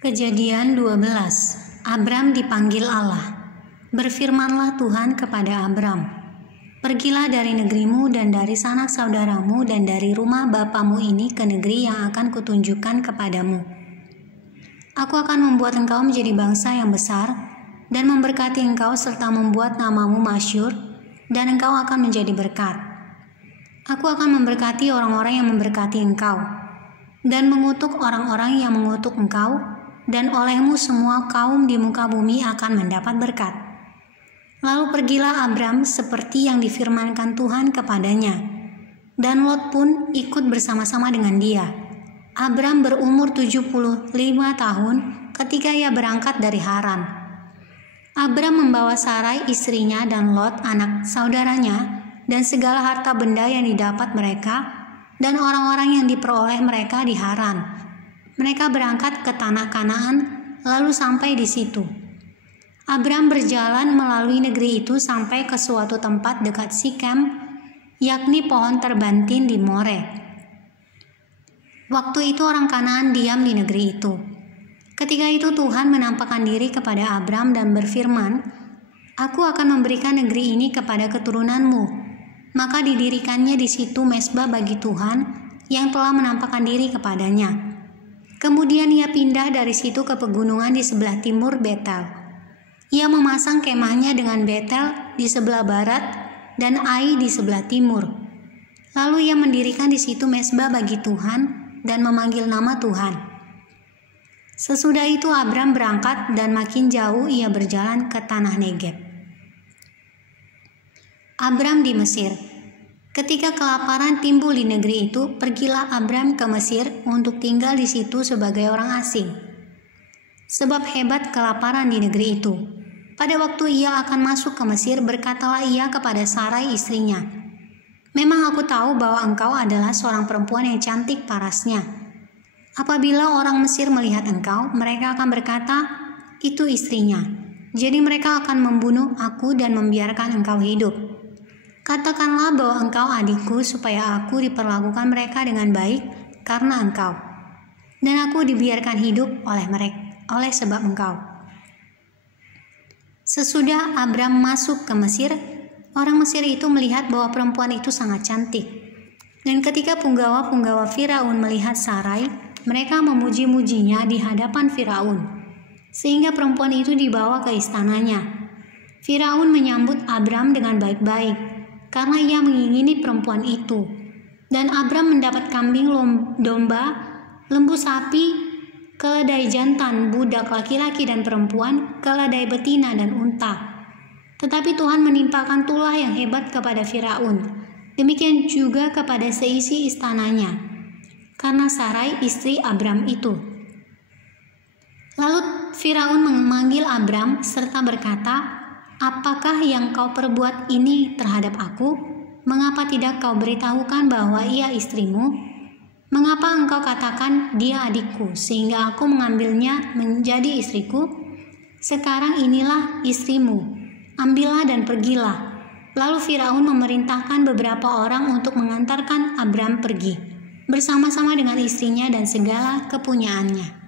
Kejadian 12. Abram dipanggil Allah. Berfirmanlah Tuhan kepada Abram, "Pergilah dari negerimu dan dari sanak saudaramu dan dari rumah bapamu ini ke negeri yang akan kutunjukkan kepadamu. Aku akan membuat engkau menjadi bangsa yang besar dan memberkati engkau serta membuat namamu masyhur, dan engkau akan menjadi berkat. Aku akan memberkati orang-orang yang memberkati engkau dan mengutuk orang-orang yang mengutuk engkau, dan olehmu semua kaum di muka bumi akan mendapat berkat." Lalu pergilah Abram seperti yang difirmankan Tuhan kepadanya, dan Lot pun ikut bersama-sama dengan dia. Abram berumur 75 tahun ketika ia berangkat dari Haran. Abram membawa Sarai istrinya dan Lot anak saudaranya dan segala harta benda yang didapat mereka dan orang-orang yang diperoleh mereka di Haran. Mereka berangkat ke tanah Kanaan lalu sampai di situ. Abram berjalan melalui negeri itu sampai ke suatu tempat dekat Sikem, yakni pohon terbantin di More. Waktu itu orang Kanaan diam di negeri itu. Ketika itu Tuhan menampakkan diri kepada Abram dan berfirman, "Aku akan memberikan negeri ini kepada keturunanmu." Maka didirikannya di situ mezbah bagi Tuhan yang telah menampakkan diri kepadanya. Kemudian ia pindah dari situ ke pegunungan di sebelah timur Betel. Ia memasang kemahnya dengan Betel di sebelah barat dan Ai di sebelah timur. Lalu ia mendirikan di situ mezbah bagi Tuhan dan memanggil nama Tuhan. Sesudah itu Abram berangkat dan makin jauh ia berjalan ke tanah Negeb. Abram di Mesir. Ketika kelaparan timbul di negeri itu, pergilah Abram ke Mesir untuk tinggal di situ sebagai orang asing. Sebab hebat kelaparan di negeri itu. Pada waktu ia akan masuk ke Mesir, berkatalah ia kepada Sarai istrinya, "Memang aku tahu bahwa engkau adalah seorang perempuan yang cantik parasnya. Apabila orang Mesir melihat engkau, mereka akan berkata, 'Itu istrinya.' Jadi mereka akan membunuh aku dan membiarkan engkau hidup. Katakanlah bahwa engkau adikku supaya aku diperlakukan mereka dengan baik karena engkau, dan aku dibiarkan hidup oleh sebab engkau." Sesudah Abram masuk ke Mesir, orang Mesir itu melihat bahwa perempuan itu sangat cantik. Dan ketika punggawa-punggawa Firaun melihat Sarai, mereka memuji-mujinya di hadapan Firaun, sehingga perempuan itu dibawa ke istananya. Firaun menyambut Abram dengan baik-baik karena ia mengingini perempuan itu. Dan Abram mendapat kambing domba, lembu sapi, keledai jantan, budak laki-laki dan perempuan, keledai betina dan unta. Tetapi Tuhan menimpakan tulah yang hebat kepada Firaun, demikian juga kepada seisi istananya, karena Sarai istri Abram itu. Lalu Firaun memanggil Abram serta berkata, "Apakah yang kau perbuat ini terhadap aku? Mengapa tidak kau beritahukan bahwa ia istrimu? Mengapa engkau katakan dia adikku, sehingga aku mengambilnya menjadi istriku? Sekarang inilah istrimu, ambillah dan pergilah." Lalu Firaun memerintahkan beberapa orang untuk mengantarkan Abram pergi, bersama-sama dengan istrinya dan segala kepunyaannya.